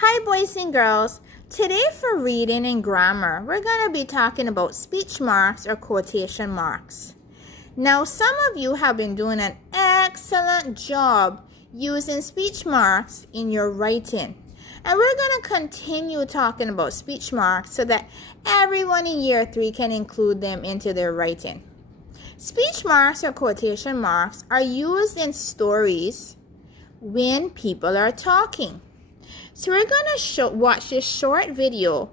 Hi boys and girls. Today for reading and grammar, we're going to be talking about speech marks or quotation marks. Now some of you have been doing an excellent job using speech marks in your writing. And we're going to continue talking about speech marks so that everyone in year 3 can include them into their writing. Speech marks or quotation marks are used in stories when people are talking. So we're going to watch this short video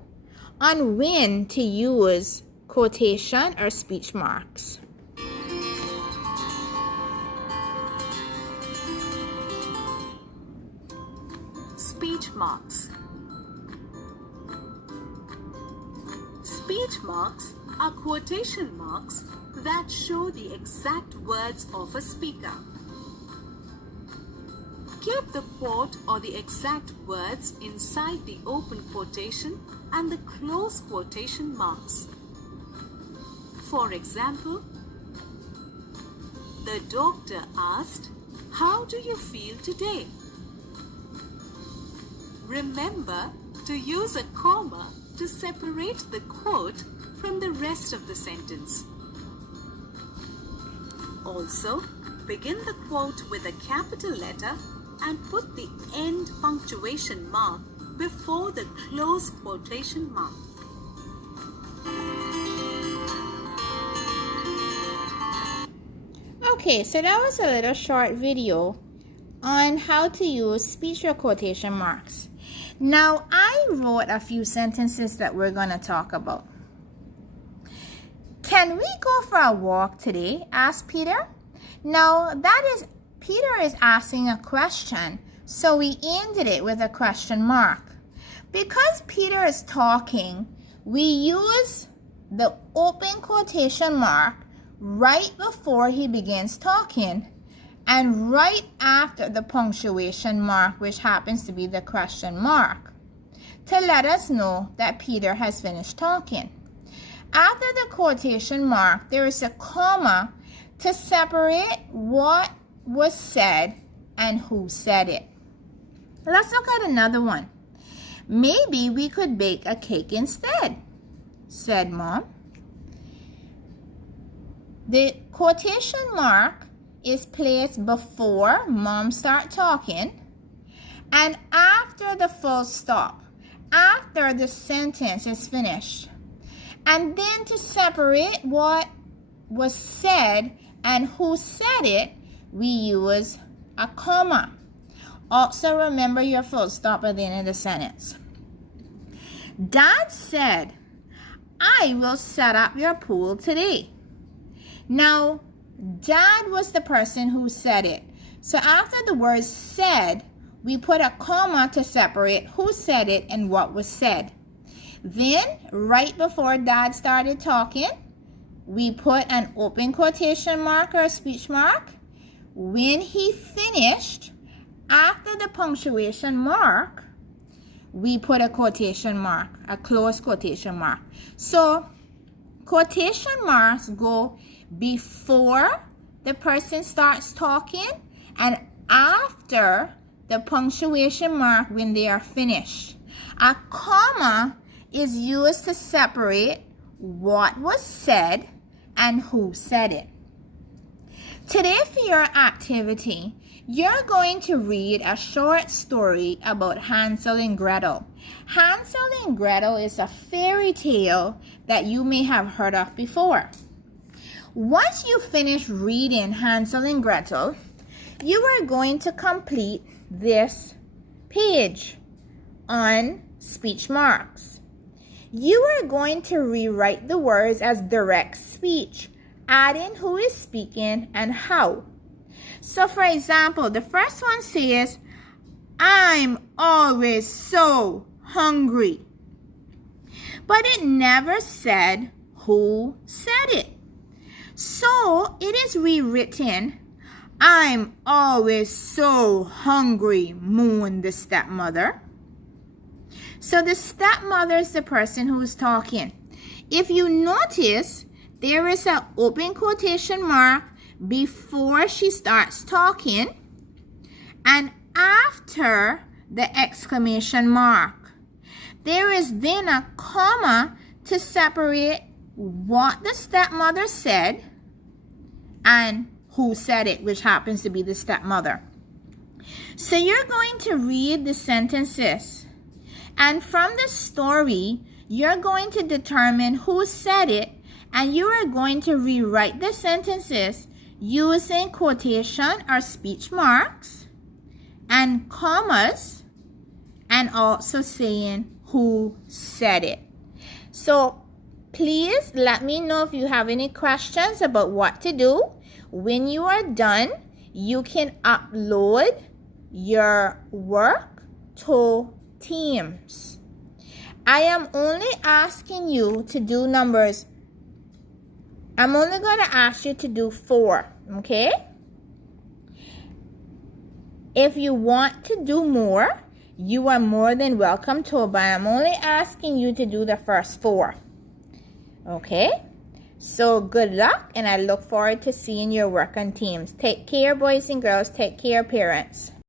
on when to use quotation or speech marks. Speech marks. Speech marks are quotation marks that show the exact words of a speaker. Keep the quote or the exact words inside the open quotation and the close quotation marks. For example, the doctor asked, "How do you feel today?" Remember to use a comma to separate the quote from the rest of the sentence. Also, begin the quote with a capital letter and put the end punctuation mark before the close quotation mark. Okay, so that was a little short video on how to use speech or quotation marks. Now, I wrote a few sentences that we're going to talk about. "Can we go for a walk today?" asked Peter. Now, Peter is asking a question, so we ended it with a question mark. Because Peter is talking, we use the open quotation mark right before he begins talking and right after the punctuation mark, which happens to be the question mark, to let us know that Peter has finished talking. After the quotation mark, there is a comma to separate what was said and who said it. Let's look at another one. "Maybe we could bake a cake instead," said Mom. The quotation mark is placed before Mom starts talking and after the full stop, after the sentence is finished. And then to separate what was said and who said it, we use a comma. Also remember your full stop at the end of the sentence. "Dad said, I will set up your pool today." Now, Dad was the person who said it. So after the word said, we put a comma to separate who said it and what was said. Then, right before Dad started talking, we put an open quotation mark or a speech mark. When he finished, after the punctuation mark, we put a quotation mark, a close quotation mark. So, quotation marks go before the person starts talking and after the punctuation mark when they are finished. A comma is used to separate what was said and who said it. Today for your activity, you're going to read a short story about Hansel and Gretel. Hansel and Gretel is a fairy tale that you may have heard of before. Once you finish reading Hansel and Gretel, you are going to complete this page on speech marks. You are going to rewrite the words as direct speech, adding who is speaking and how. So for example, the first one says, "I'm always so hungry." But it never said who said it. So it is rewritten, "I'm always so hungry," moaned the stepmother. So the stepmother is the person who is talking. If you notice, there is an open quotation mark before she starts talking and after the exclamation mark. There is then a comma to separate what the stepmother said and who said it, which happens to be the stepmother. So you're going to read the sentences, and from the story, you're going to determine who said it, and you are going to rewrite the sentences using quotation or speech marks and commas, and also saying who said it. So please let me know if you have any questions about what to do. When you are done, you can upload your work to Teams. I am only asking you to do numbers. I'm only going to ask you to do 4, okay? If you want to do more, you are more than welcome to, but I'm only asking you to do the first 4. Okay? So good luck, and I look forward to seeing your work on Teams. Take care, boys and girls. Take care, parents.